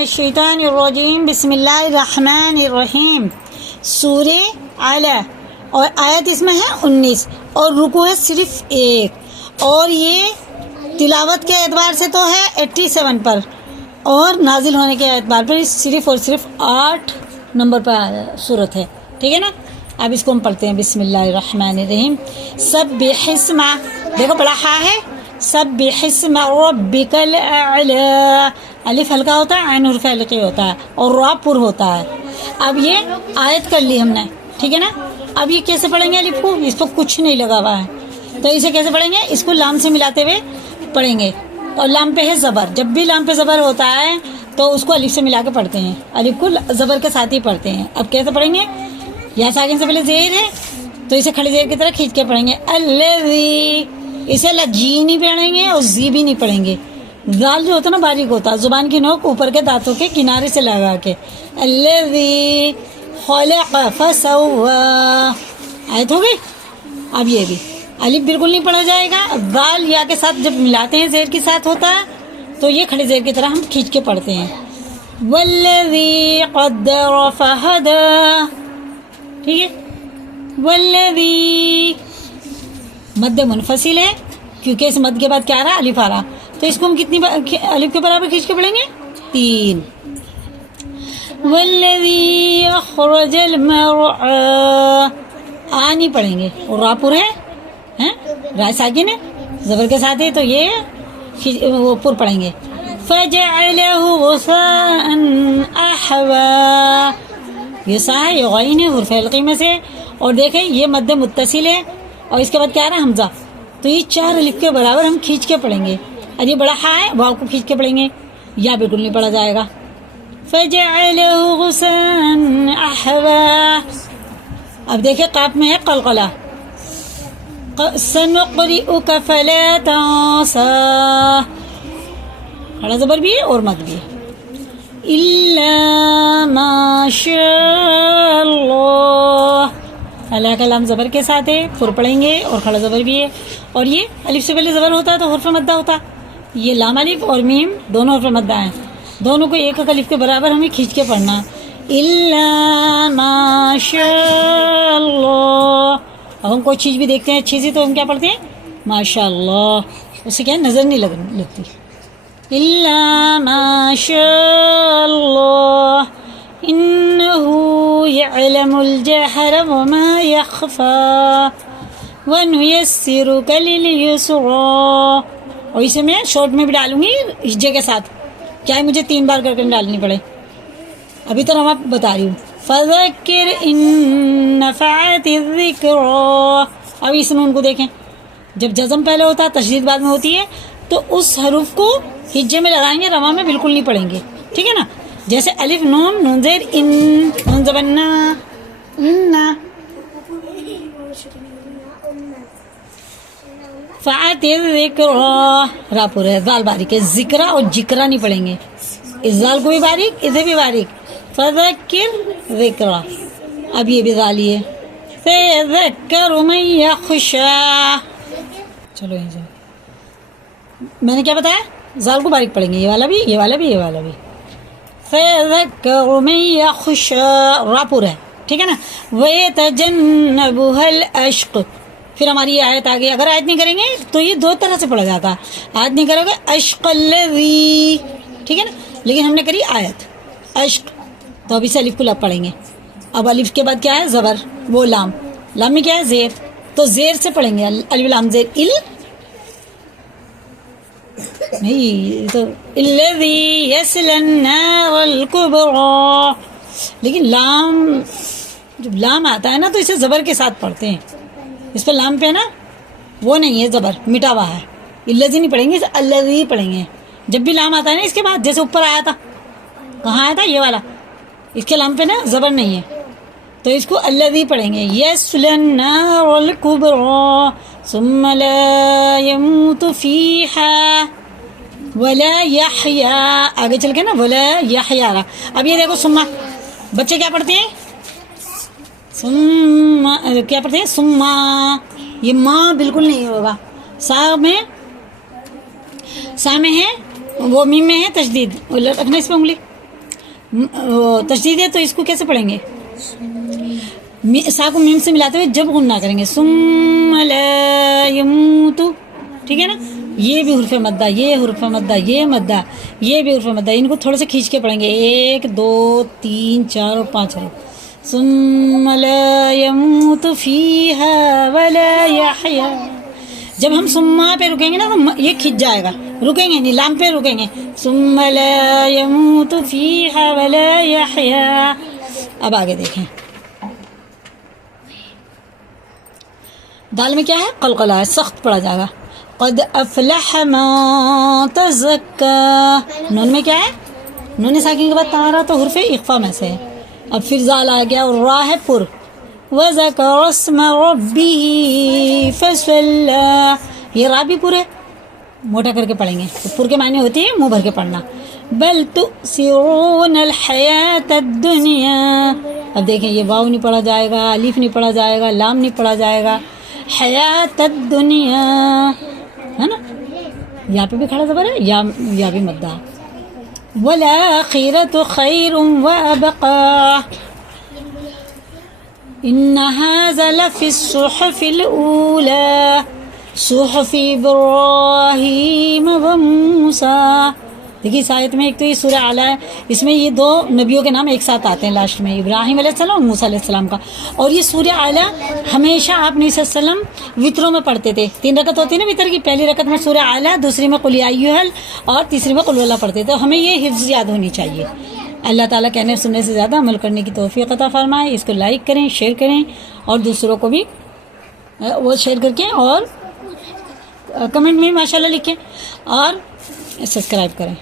الشیطان الرجیم بسم اللہ الرحمن الرحیم. سورہ اعلی اور آیت اس میں ہے 19 اور رکوع ہے صرف 1 اور یہ تلاوت کے اعتبار سے تو ہے 87 پر اور نازل ہونے کے اعتبار پر صرف اور صرف 8 نمبر پر صورت ہے. ٹھیک ہے نا. اب اس کو ہم پڑھتے ہیں. بسم اللہ الرحمن الرحیم. سبح اسم، دیکھو بڑا ہا ہے. سبح اسم ربک الاعلی، الف ہلکا ہوتا ہے، عین حرف حلقی ہوتا ہے اور را پر ہوتا ہے. اب یہ آیت کر لی ہم نے. ٹھیک ہے نا. اب یہ کیسے پڑھیں گے الف کو؟ اس کو کچھ نہیں لگا ہوا ہے تو اسے کیسے پڑھیں گے؟ اس کو لام سے ملاتے ہوئے پڑھیں گے. اور لام پہ ہے زبر. جب بھی لام پہ زبر ہوتا ہے تو اس کو الف سے ملا کے پڑھتے ہیں. الف کو زبر کے ساتھ ہی پڑھتے ہیں. اب کیسے پڑھیں گے؟ یا ساکن سے پہلے زیر ہے تو اسے کھڑے زیر کی طرح کھینچ کے پڑھیں گے. الذی، اسے جی نہیں پڑھیں گے اور زی بھی نہیں پڑھیں گے. زال جو ہوتا ہے نا باریک ہوتا ہے، زبان کی نوک اوپر کے دانتوں کے کنارے سے لگا کے. الذی خلق فسوى. آیت ہو گئی. اب یہ بھی الف بالکل نہیں پڑھا جائے گا. زال یا کے ساتھ جب ملاتے ہیں زیر کے ساتھ ہوتا ہے تو یہ کھڑے زیر کی طرح ہم کھینچ کے پڑھتے ہیں. والذی قدر فہدى. ٹھیک ہے. والذی مد منفصل ہے کیونکہ اس مد کے بعد کیا رہا؟ الف آ رہا. تو اس کو ہم کتنی الف کے برابر کھینچ کے پڑھیں گے؟ 3. والذی اخرج المرعى. آ نہیں پڑھیں گے اور را پر ہے، را ساکن ہے زبر کے ساتھ ہے تو یہ وہ پر پڑھیں گے. فجعلہ غثاء احوا. یہ سا ہے، یہ غین ہے حرف حلقی میں سے. اور دیکھیں یہ مد متصل ہے اور اس کے بعد کیا رہا؟ حمزہ. تو یہ 4 الف کے برابر ہم کھینچ کے پڑھیں گے. اور یہ بڑا ہا ہے، واو کو کھینچ کے پڑھیں گے یا بالکل نہیں پڑھا جائے گا. فجعلہ غثاء احوا. اب دیکھیں قاف میں ہے قلقلہ. سنقرئک فلا تنسى. کھڑا زبر بھی ہے اور مد بھی ہے. الا ما شاء اللہ. اللہ کا لام زبر کے ساتھ ہے، پر پڑھیں گے اور کھڑا زبر بھی ہے. اور یہ الف سے پہلے زبر ہوتا ہے تو حرف مدہ ہوتا ہے. یہ لام الف اور میم دونوں حرف مدہ ہیں. دونوں کو ایک الف کے برابر ہمیں کھینچ کے پڑھنا. الا ما شاء اللہ. اب ہم کوئی چیز بھی دیکھتے ہیں اچھی سی تو ہم کیا پڑھتے ہیں؟ ماشاء اللہ. اس سے کیا نظر نہیں لگتی. الا ما شاء اللہ انه يعلم الجهر وما يخفى ونيسرك لليسرى. اور اسے میں شارٹ میں بھی ڈالوں گی ہجے کے ساتھ. کیا ہے مجھے 3 بار کر کے ڈالنی پڑے؟ ابھی تو میں بتا رہی ہوں. فذکر ان نفعت الذکرى. اب اس نون کو دیکھیں، جب جزم پہلے ہوتا ہے تشدید بعد میں ہوتی ہے تو اس حروف کو ہجے میں لگائیں گے، رواں میں بالکل نہیں پڑھیں گے. ٹھیک ہے نا. جیسے الف نون نون زیر ان، نون زبنا ان. فعت الذکرى را پر ہے، زال باریک ہے. ذکرہ اور جکرہ نہیں پڑھیں گے. اس زال کو بھی باریک، اسے بھی باریک. فذکر ذکرہ. اب یہ بھی زالی ہے. سیذکر من یخشی. چلو یہیں سے میں نے کیا بتایا؟ زال کو باریک پڑھیں گے. یہ والا بھی، یہ والا بھی، یہ والا بھی. فیذکر من یخشی را پر ہے. ٹھیک ہے نا. ویتجنبها الاشق. پھر ہماری یہ آیت آگئی. اگر آیت نہیں کریں گے تو یہ 2 طرح سے پڑھا جاتا. آیت نہیں کرو گے اشق الذی. ٹھیک ہے نا. لیکن ہم نے کری آیت اشق تو اب اسے الف کو لب پڑھیں گے. اب الف کے بعد کیا ہے؟ زبر. وہ لام. لام میں کیا ہے؟ زیر. تو زیر سے پڑھیں گے. الف لام زیر. ال نہیں تو الذی یصلی النار الکبریٰ. لیکن لام جب لام آتا ہے نا تو اسے زبر کے ساتھ پڑھتے ہیں. اس پہ لام پہ نا وہ نہیں ہے زبر، مٹا ہوا ہے. الذی نہیں پڑھیں گے، الذی پڑھیں گے. جب بھی لام آتا ہے نا اس کے بعد، جیسے اوپر آیا تھا، کہاں آیا تھا؟ یہ والا. اس کے لام پہ نا زبر نہیں ہے تو اس کو الذی پڑھیں گے. یصلی النار الکبریٰ ثم لا يموت فیہا ولا یحییٰ. آگے چل کے نا ولا یحییٰ رہا. اب یہ دیکھو سما. بچے کیا پڑھتے ہیں؟ سما. کیا پڑھتے ہیں؟ سما. یہ ماں بالکل نہیں ہوگا. سا میں ہے، وہ میم میں ہے تشدید. رکھنا اس پہ انگلی. تشدید ہے تو اس کو کیسے پڑھیں گے؟ سا کو میم سے ملاتے ہوئے جب غنہ کریں گے، ثم لا يموت، ٹھیک ہے نا؟ یہ بھی حرف مدہ، یہ حرف مدہ، یہ مدہ، یہ بھی حرف مدہ، ان کو تھوڑے سے کھینچ کے پڑھیں گے، 1 2 3 4 اور 5 حروف، ثم لا يموت فيها ولا يحيا۔ جب ہم سما پہ رکیں گے نا تو یہ کھنچ جائے گا، رکیں گے نہیں، لام پہ رکیں گے، ثم لا يموت فيها ولا يحيا۔ اب آگے دیکھیں، دال میں کیا ہے؟ قلقلہ ہے، سخت پڑا جائے گا، قد افلح من تزکا۔ نون میں کیا ہے؟ نون ساکن کے بعد تارا تو حرف اخفا میں سے ہے۔ اب پھر زال آ گیا اور را ہے پر، وذکر اسم ربہ فصلی، یہ را بھی پر ہے، موٹا کر کے پڑھیں گے، تو پر کے معنی ہوتی ہے منہ بھر کے پڑھنا۔ بل تؤثرون الحیات الدنیا، اب دیکھیں یہ واو نہیں پڑھا جائے گا، الف نہیں پڑھا جائے گا، لام نہیں پڑھا جائے گا، حیات الدنیا ہے نا، یہاں پہ بھی کھڑا زبر ہے، یا بھی مدہ، والآخرۃ خیر وابقا، ان ھذا لفی الصحف الاولی صحف ابراہیم وموسیٰ۔ دیکھیے اس آیت میں ایک تو یہ سورہ اعلیٰ ہے، اس میں یہ 2 نبیوں کے نام ایک ساتھ آتے ہیں لاسٹ میں، ابراہیم علیہ السلام اور موسیٰ علیہ السلام کا۔ اور یہ سورہ اعلیٰ ہمیشہ آپ نے صلی اللہ علیہ وسلم وطروں میں پڑھتے تھے، 3 رکعت ہوتی ہے نا وطر کی، پہلی رکعت میں سورہ اعلیٰ، دوسری میں قل یا ایھا اور تیسری میں قل ہو اللہ پڑھتے تھے۔ ہمیں یہ حفظ یاد ہونی چاہیے۔ اللہ تعالیٰ کہنے سننے سے زیادہ عمل کرنے کی توفیق عطا فرمائے۔ اس کو لائک کریں، شیئر کریں اور دوسروں کو بھی وہ شیئر کر کے، اور کمنٹ میں ماشاءاللہ لکھیں اور سبسکرائب کریں۔